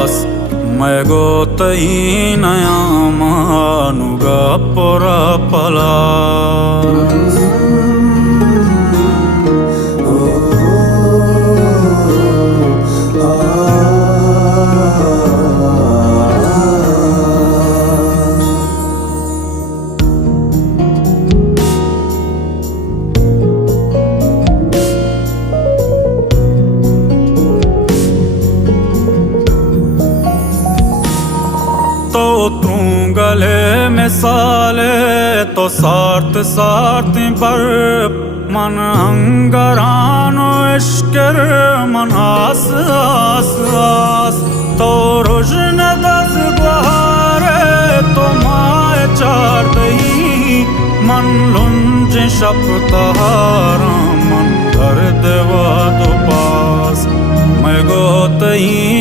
मैं गोतई नया मानुगा पोरा पलास तो तू गले में साले तो सार्थ सार्थ पर मन अंगरानो इश्कर मन आस आस आस तो रोशन दस गुहारे तो माए चार दही मन लुंज शपतारा मन कर देवा तो पास मैं गोतई